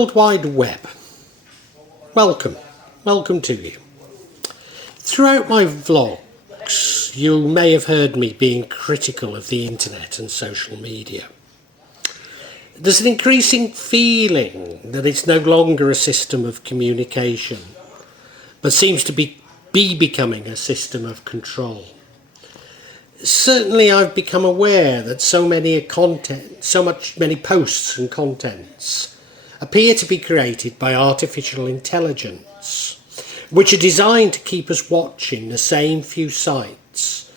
World Wide Web. Welcome to you. Throughout my vlogs, you may have heard me being critical of the internet and social media. There's an increasing feeling that it's no longer a system of communication, but seems to be becoming a system of control. Certainly I've become aware that many posts and contents appear to be created by artificial intelligence, which are designed to keep us watching the same few sites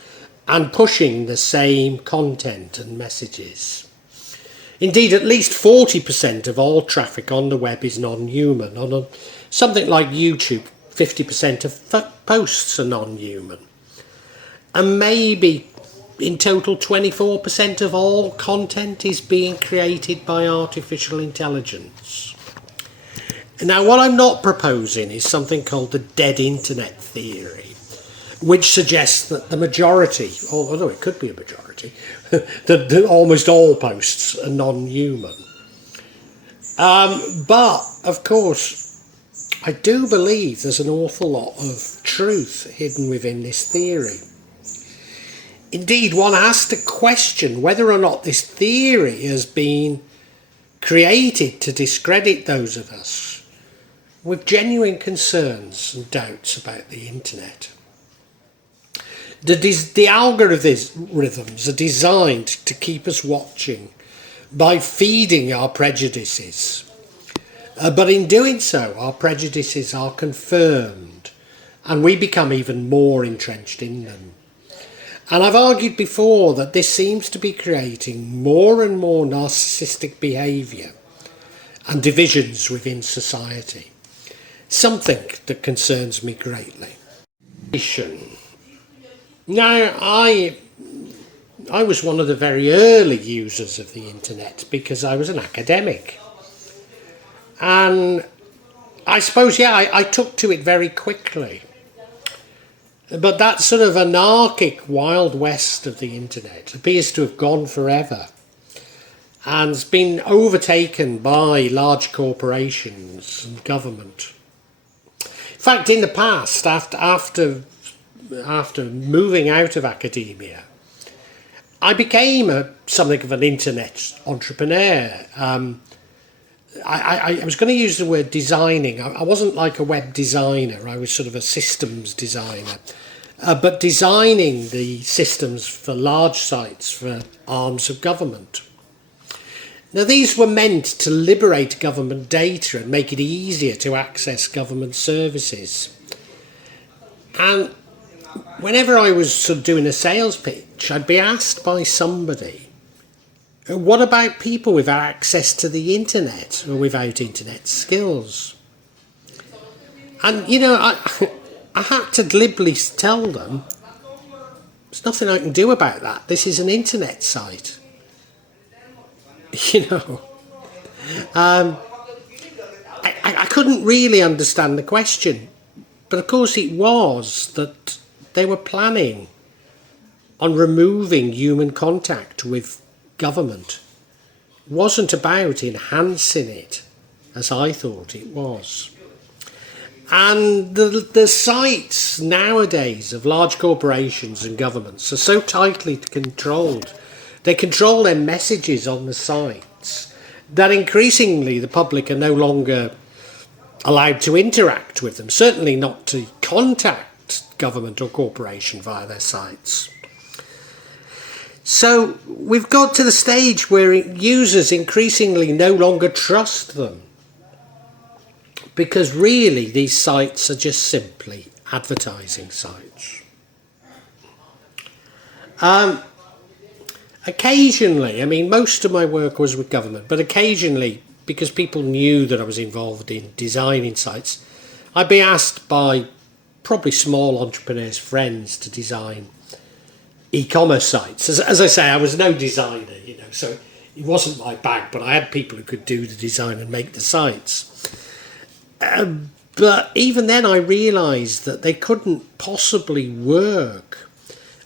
and pushing the same content and messages. Indeed, at least 40% of all traffic on the web is non-human. On something like YouTube, 50% of posts are non-human. And maybe in total 24% of all content is being created by artificial intelligence. Now, what I'm not proposing is something called the dead internet theory, which suggests that the majority, although it could be a majority, that almost all posts are non-human. But, of course, I do believe there's an awful lot of truth hidden within this theory. Indeed, one has to question whether or not this theory has been created to discredit those of us with genuine concerns and doubts about the internet. The algorithms are designed to keep us watching by feeding our prejudices. But in doing so, our prejudices are confirmed and we become even more entrenched in them. And I've argued before that this seems to be creating more and more narcissistic behaviour and divisions within society. Something that concerns me greatly. Now, I was one of the very early users of the internet because I was an academic. And I suppose, I took to it very quickly. But that sort of anarchic wild west of the internet appears to have gone forever and has been overtaken by large corporations and government. In fact, in the past, after moving out of academia, I became something of an internet entrepreneur. I was going to use the word designing. I wasn't like a web designer. I was sort of a systems designer. But designing the systems for large sites for arms of government. Now, these were meant to liberate government data and make it easier to access government services. And whenever I was sort of doing a sales pitch, I'd be asked by somebody, what about people without access to the internet or without internet skills? And, I had to glibly tell them, there's nothing I can do about that. This is an internet site. I couldn't really understand the question. But of course it was that they were planning on removing human contact with government. It wasn't about enhancing it, as I thought it was. And the sites nowadays of large corporations and governments are so tightly controlled. They control their messages on the sites that increasingly the public are no longer allowed to interact with them, certainly not to contact government or corporation via their sites. So we've got to the stage where users increasingly no longer trust them, because really these sites are just simply advertising sites. Occasionally, most of my work was with government, but occasionally, because people knew that I was involved in designing sites, I'd be asked by probably small entrepreneurs' friends to design e-commerce sites. As I say, I was no designer, so it wasn't my bag, but I had people who could do the design and make the sites. But even then I realised that they couldn't possibly work,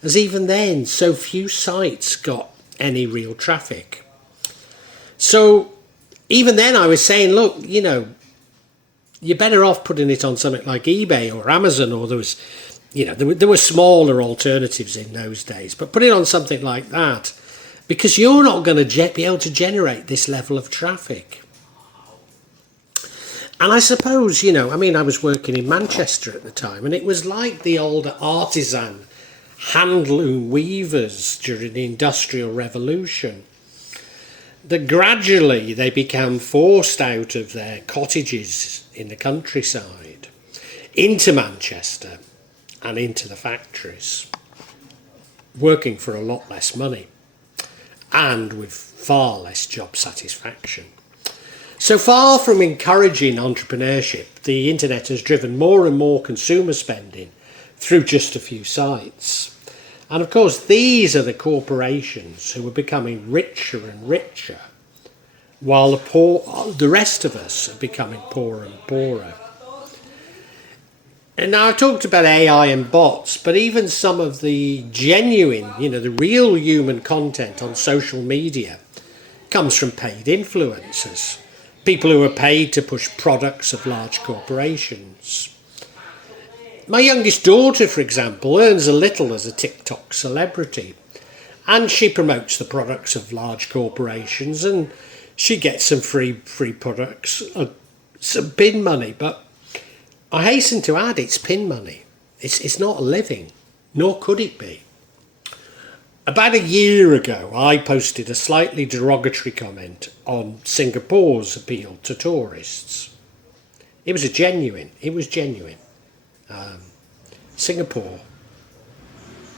as even then so few sites got any real traffic. So even then I was saying, look, you're better off putting it on something like eBay or Amazon, or there were smaller alternatives in those days, but put it on something like that, because you're not going to be able to generate this level of traffic. And I suppose, I was working in Manchester at the time, and it was like the old artisan handloom weavers during the Industrial Revolution, that gradually they became forced out of their cottages in the countryside into Manchester and into the factories, working for a lot less money and with far less job satisfaction. So far from encouraging entrepreneurship, the internet has driven more and more consumer spending through just a few sites. And of course, these are the corporations who are becoming richer and richer, while the rest of us are becoming poorer and poorer. And now I've talked about AI and bots, but even some of the genuine, the real human content on social media comes from paid influencers. People who are paid to push products of large corporations. My youngest daughter, for example, earns a little as a TikTok celebrity, and she promotes the products of large corporations, and she gets some free products, some pin money. But I hasten to add, it's pin money. It's not a living, nor could it be. About a year ago, I posted a slightly derogatory comment on Singapore's appeal to tourists. It was genuine. Singapore.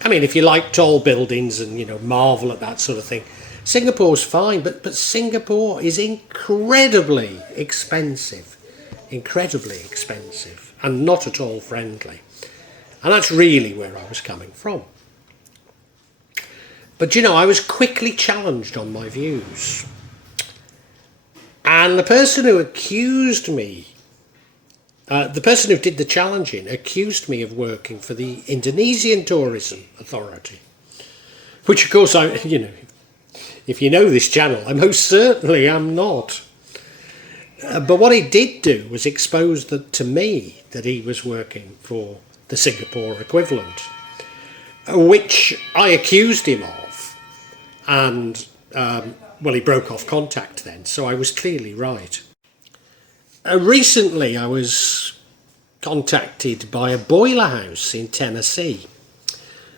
If you like tall buildings and, marvel at that sort of thing, Singapore's fine, but Singapore is incredibly expensive, and not at all friendly. And that's really where I was coming from. But I was quickly challenged on my views. And the person who did the challenging accused me of working for the Indonesian Tourism Authority. Which, of course, if you know this channel, I most certainly am not. But what he did do was expose to me that he was working for the Singapore equivalent, which I accused him of. And, he broke off contact then, so I was clearly right. Recently, I was contacted by a boiler house in Tennessee,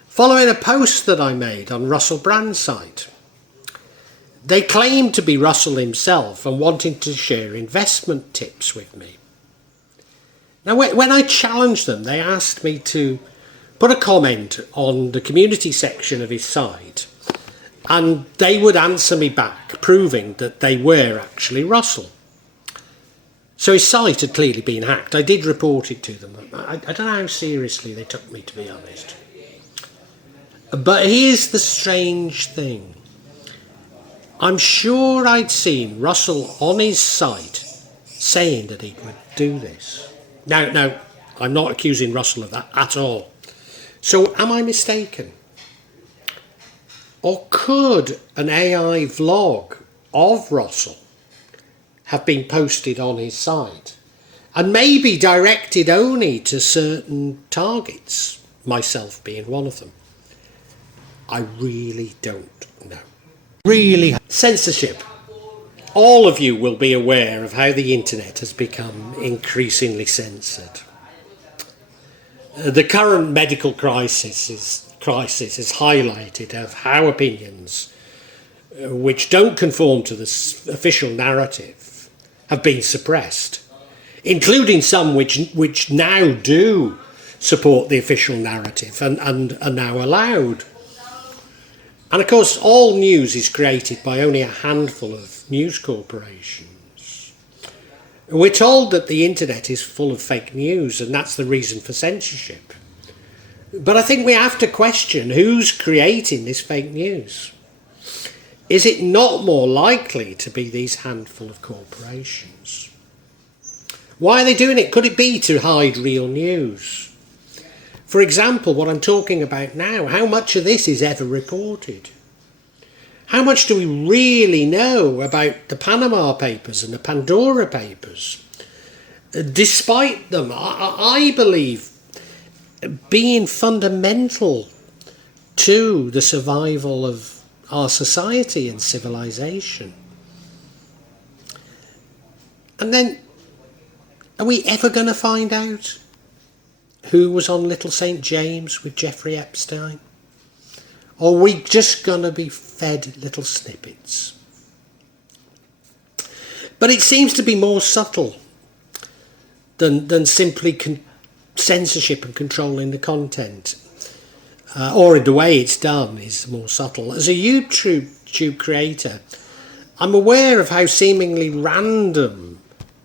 following a post that I made on Russell Brand's site. They claimed to be Russell himself and wanted to share investment tips with me. Now, when I challenged them, they asked me to put a comment on the community section of his site, and they would answer me back, proving that they were actually Russell. So his site had clearly been hacked. I did report it to them. I don't know how seriously they took me, to be honest. But here's the strange thing. I'm sure I'd seen Russell on his site saying that he would do this. Now, I'm not accusing Russell of that at all. So am I mistaken? Or could an AI vlog of Russell have been posted on his site and maybe directed only to certain targets, myself being one of them? I really don't know. Really. Censorship. All of you will be aware of how the internet has become increasingly censored. The current medical crisis is highlighted of how opinions which don't conform to the official narrative have been suppressed, including some which now do support the official narrative and are now allowed. And of course, all news is created by only a handful of news corporations. We're told that the internet is full of fake news, and that's the reason for censorship. But I think we have to question who's creating this fake news. Is it not more likely to be these handful of corporations? Why are they doing it? Could it be to hide real news? For example, what I'm talking about now, how much of this is ever reported? How much do we really know about the Panama Papers and the Pandora Papers? Despite them, I believe, being fundamental to the survival of our society and civilization. And then, are we ever going to find out who was on Little St. James with Jeffrey Epstein? Or are we just going to be fed little snippets? But it seems to be more subtle than simply censorship and controlling the content. Or the way it's done is more subtle. As a YouTube creator, I'm aware of how seemingly random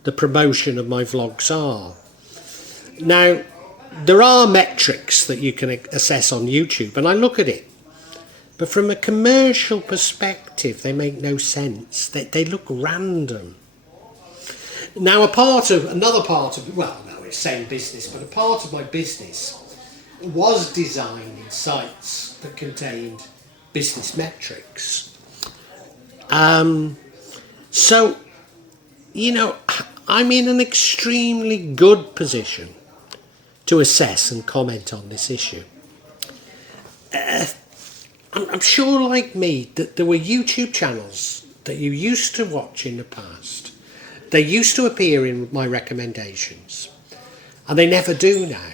the promotion of my vlogs are. Now, there are metrics that you can assess on YouTube, and I look at it. But from a commercial perspective, they make no sense. They look random. Now, another part of, well, no, it's same business, but a part of my business was designing sites that contained business metrics. So, you know, I'm in an extremely good position to assess and comment on this issue. I'm sure, like me, that there were YouTube channels that you used to watch in the past. They used to appear in my recommendations, and they never do now.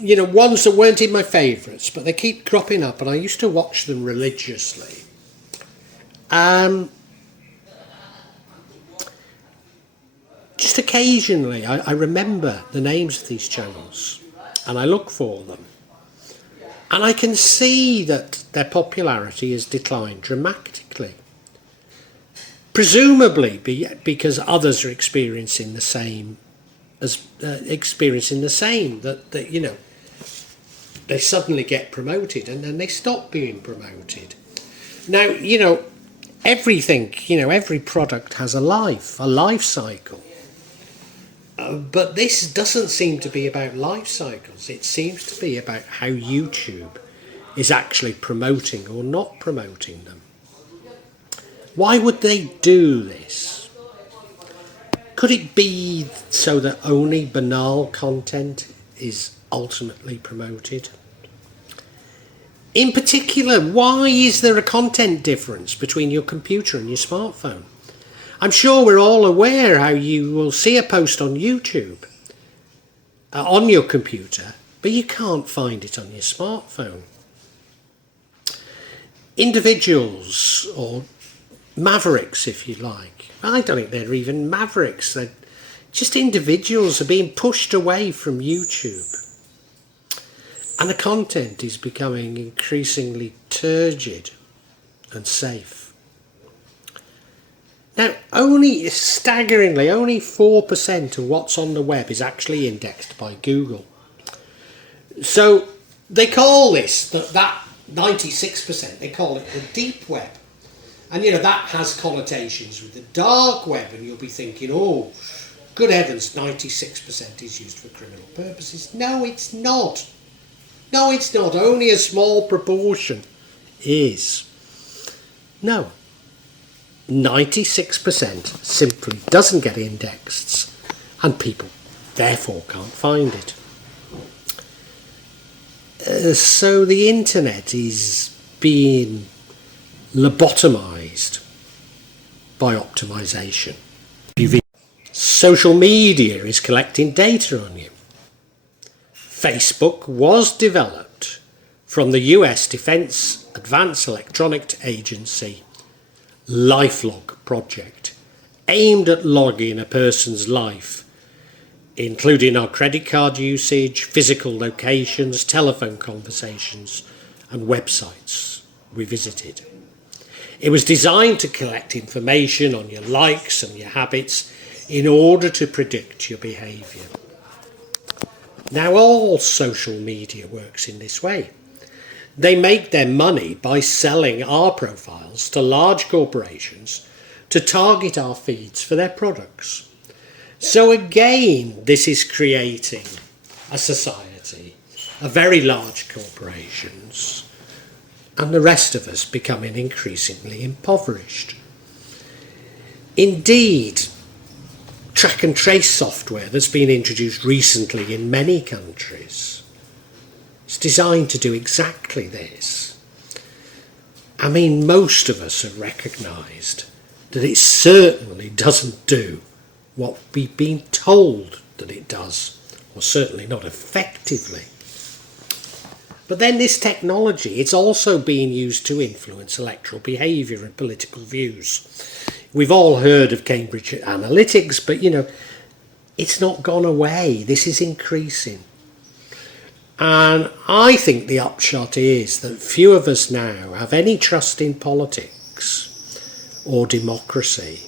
You know, ones that weren't in my favourites, but they keep cropping up, and I used to watch them religiously. Just occasionally, I remember the names of these channels, and I look for them. And I can see that their popularity has declined dramatically. Presumably because others are experiencing the same, that you know, they suddenly get promoted and then they stop being promoted. Now, you know, everything, you know, every product has a life cycle. But this doesn't seem to be about life cycles. It seems to be about how YouTube is actually promoting or not promoting them. Why would they do this? Could it be so that only banal content is ultimately promoted? In particular, why is there a content difference between your computer and your smartphone? I'm sure we're all aware how you will see a post on YouTube on your computer, but you can't find it on your smartphone. Individuals, or mavericks if you like, I don't think they're even mavericks, they're just individuals are being pushed away from YouTube. And the content is becoming increasingly turgid and safe. Now, staggeringly, only 4% of what's on the web is actually indexed by Google. So they call this, that 96%, they call it the deep web. And, you know, that has connotations with the dark web, and you'll be thinking, oh, good heavens, 96% is used for criminal purposes. No, it's not. No, it's not. Only a small proportion is. No. 96% simply doesn't get indexed, and people therefore can't find it. So the internet is being lobotomized by optimization. Social media is collecting data on you. Facebook was developed from the US Defense Advanced Electronics Agency LifeLog project, aimed at logging a person's life, including our credit card usage, physical locations, telephone conversations, and websites we visited. It was designed to collect information on your likes and your habits in order to predict your behaviour. Now, all social media works in this way. They make their money by selling our profiles to large corporations to target our feeds for their products. So again, this is creating a society of very large corporations and the rest of us becoming increasingly impoverished. Indeed, track and trace software that's been introduced recently in many countries is designed to do exactly this. I mean, most of us have recognised that it certainly doesn't do what we've been told that it does, or certainly not effectively. But then this technology, it's also being used to influence electoral behaviour and political views. We've all heard of Cambridge Analytics, but it's not gone away. This is increasing. And I think the upshot is that few of us now have any trust in politics or democracy.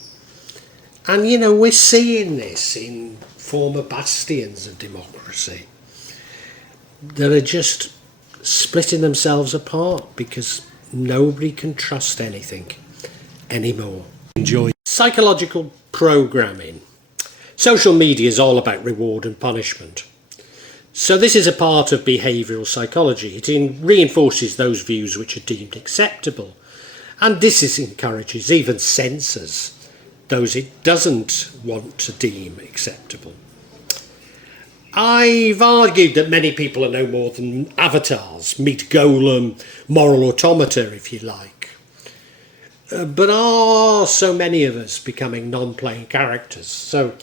And we're seeing this in former bastions of democracy that are just splitting themselves apart because nobody can trust anything anymore. Enjoy. Psychological programming. Social media is all about reward and punishment. So this is a part of behavioural psychology. It reinforces those views which are deemed acceptable, and disencourages, even censors, those it doesn't want to deem acceptable. I've argued that many people are no more than avatars, meet golem, moral automata if you like. But are so many of us becoming non-playing characters? So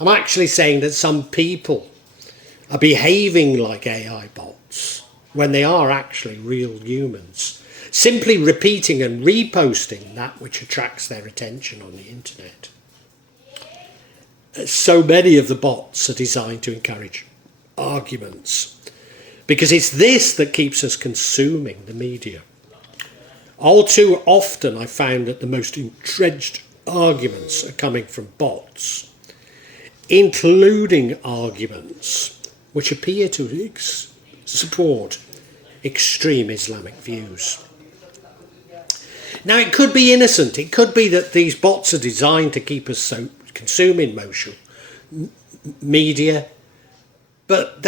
I'm actually saying that some people are behaving like AI bots when they are actually real humans, simply repeating and reposting that which attracts their attention on the internet. So many of the bots are designed to encourage arguments, because it's this that keeps us consuming the media. All too often I found that the most entrenched arguments are coming from bots, including arguments which appear to support extreme Islamic views. Now, it could be innocent. It could be that these bots are designed to keep us consuming media, but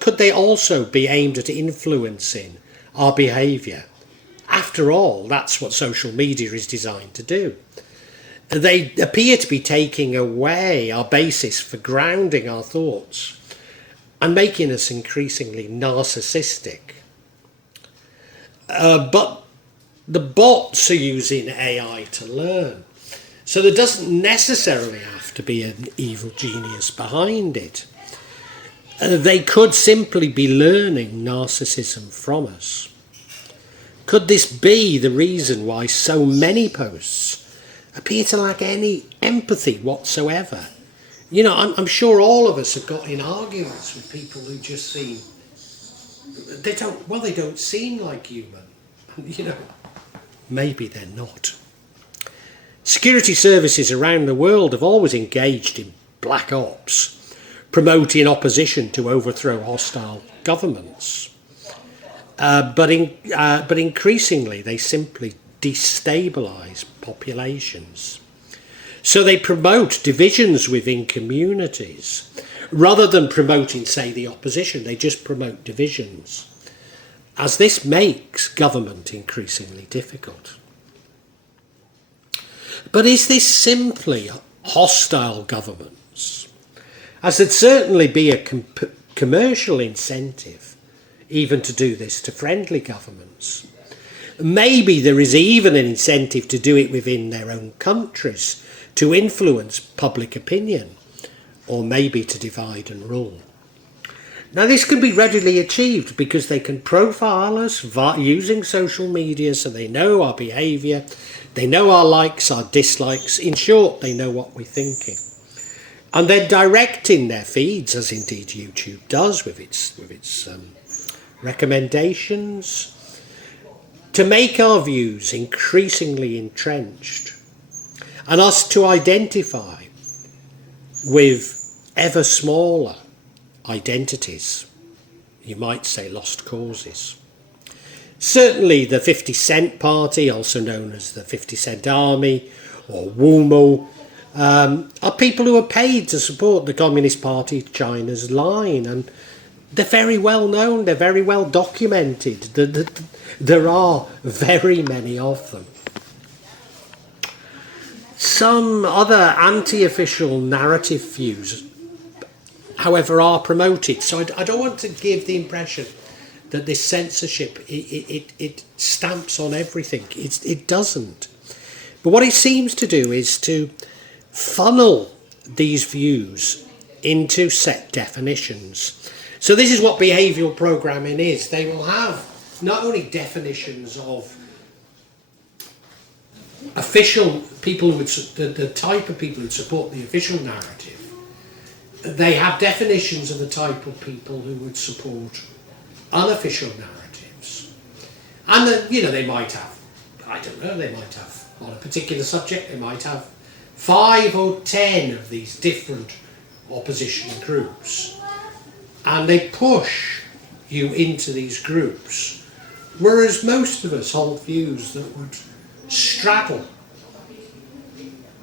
could they also be aimed at influencing our behaviour? After all, that's what social media is designed to do. They appear to be taking away our basis for grounding our thoughts and making us increasingly narcissistic. But the bots are using AI to learn. So there doesn't necessarily have to be an evil genius behind it. They could simply be learning narcissism from us. Could this be the reason why so many posts appear to lack any empathy whatsoever? I'm sure all of us have got in arguments with people who just seem, they don't seem like human. Maybe they're not. Security services around the world have always engaged in black ops, promoting opposition to overthrow hostile governments. But increasingly they simply destabilise populations. So they promote divisions within communities. Rather than promoting, say, the opposition, they just promote divisions, as this makes government increasingly difficult. But is this simply hostile governments? As there'd certainly be a commercial incentive even to do this to friendly governments. Maybe there is even an incentive to do it within their own countries to influence public opinion, or maybe to divide and rule. Now, this can be readily achieved because they can profile us using social media, so they know our behaviour, they know our likes, our dislikes. In short, they know what we're thinking. And they're directing their feeds, as indeed YouTube does with its recommendations, to make our views increasingly entrenched and us to identify with ever smaller identities, you might say lost causes. Certainly the 50 Cent Party, also known as the 50 Cent Army or WUMO, are people who are paid to support the Communist Party of China's line, and they're very well known, they're very well documented. There are very many of them. Some other anti-official narrative views, however, are promoted. So I don't want to give the impression that this censorship, it stamps on everything. It doesn't. But what it seems to do is to funnel these views into set definitions. So this is what behavioural programming is. They will have not only definitions of official people who would, the type of people who support the official narrative, they have definitions of the type of people who would support unofficial narratives. And then, you know, they might have, I don't know, they might have, on a particular subject, they might have 5 or 10 of these different opposition groups. And they push you into these groups. Whereas most of us hold views that would straddle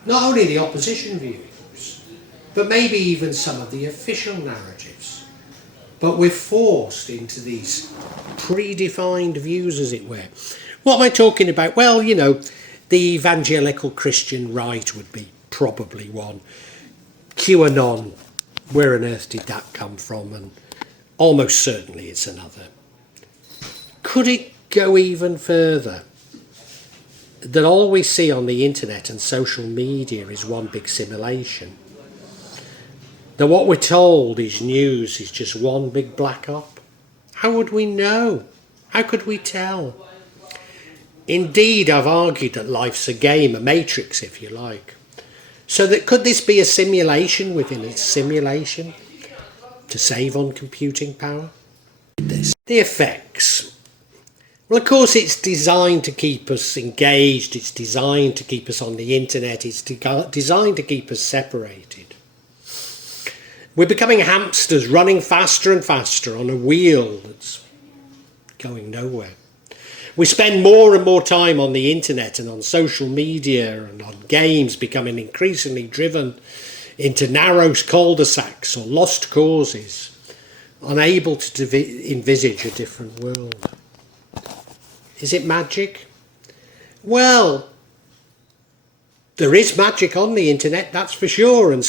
not only the opposition views, but maybe even some of the official narratives. But we're forced into these predefined views, as it were. What am I talking about? Well, you know, the evangelical Christian right would be probably one. QAnon, where on earth did that come from? And almost certainly it's another. Could it go even further? That all we see on the internet and social media is one big simulation. That what we're told is news is just one big black op. How would we know? How could we tell? Indeed, I've argued that life's a game, a matrix if you like. So that could this be a simulation within a simulation to save on computing power? The effects. Well, of course, it's designed to keep us engaged, it's designed to keep us on the internet, it's designed to keep us separated. We're becoming hamsters running faster and faster on a wheel that's going nowhere. We spend more and more time on the internet and on social media and on games, becoming increasingly driven into narrow cul-de-sacs or lost causes, unable to envisage a different world. Is it magic? Well, there is magic on the internet, that's for sure, and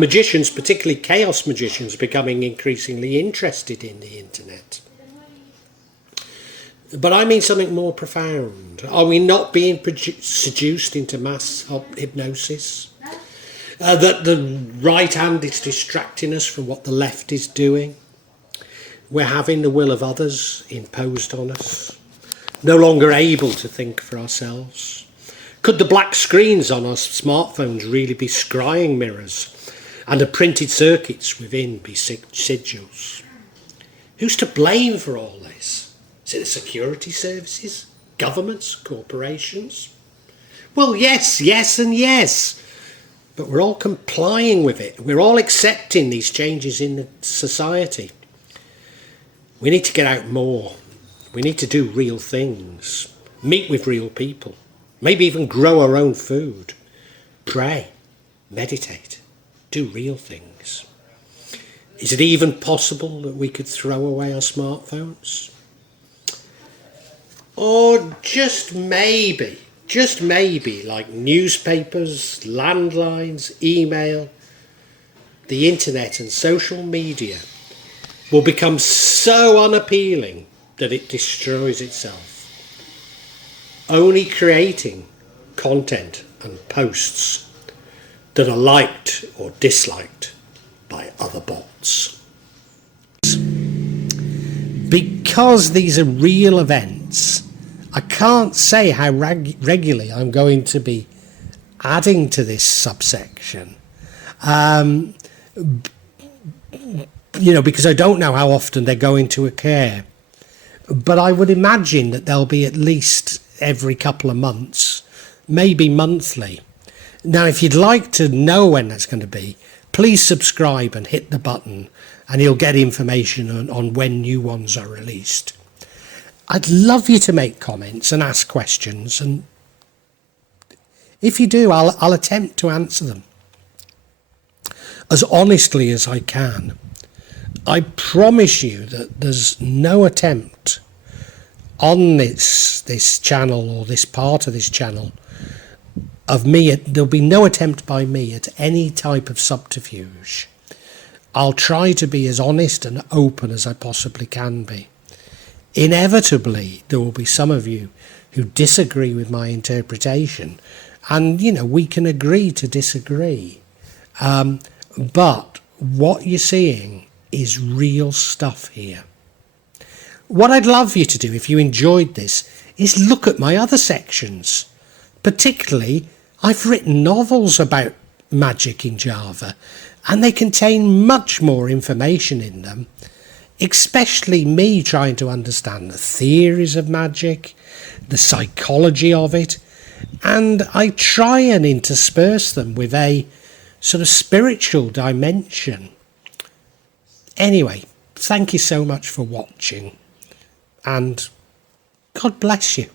magicians, particularly chaos magicians, becoming increasingly interested in the internet. But I mean something more profound. Are we not being seduced into mass hypnosis? That the right hand is distracting us from what the left is doing? We're having the will of others imposed on us, no longer able to think for ourselves. Could the black screens on our smartphones really be scrying mirrors and the printed circuits within be sigils? Who's to blame for all this? Is it the security services, governments, corporations? Well, yes, yes and yes. But we're all complying with it. We're all accepting these changes in the society. We need to get out more. We need to do real things. Meet with real people. Maybe even grow our own food. Pray. Meditate. Do real things. Is it even possible that we could throw away our smartphones? Or just maybe, like newspapers, landlines, email, the internet and social media will become so unappealing that it destroys itself, only creating content and posts that are liked or disliked by other bots. Because these are real events, I can't say how regularly I'm going to be adding to this subsection. Because I don't know how often they're going to occur. But I would imagine that they'll be at least every couple of months, maybe monthly. Now, if you'd like to know when that's going to be, please subscribe and hit the button, and you'll get information on when new ones are released. I'd love you to make comments and ask questions, and if you do, I'll attempt to answer them as honestly as I can. I promise you that there's no attempt on this channel, or this part of this channel, of me, there'll be no attempt by me at any type of subterfuge. I'll try to be as honest and open as I possibly can be. Inevitably, there will be some of you who disagree with my interpretation, and we can agree to disagree. But what you're seeing is real stuff here. What I'd love you to do, if you enjoyed this, is look at my other sections. Particularly, I've written novels about magic in Java, and they contain much more information in them, especially me trying to understand the theories of magic, the psychology of it, and I try and intersperse them with a sort of spiritual dimension. Anyway, thank you so much for watching, and God bless you.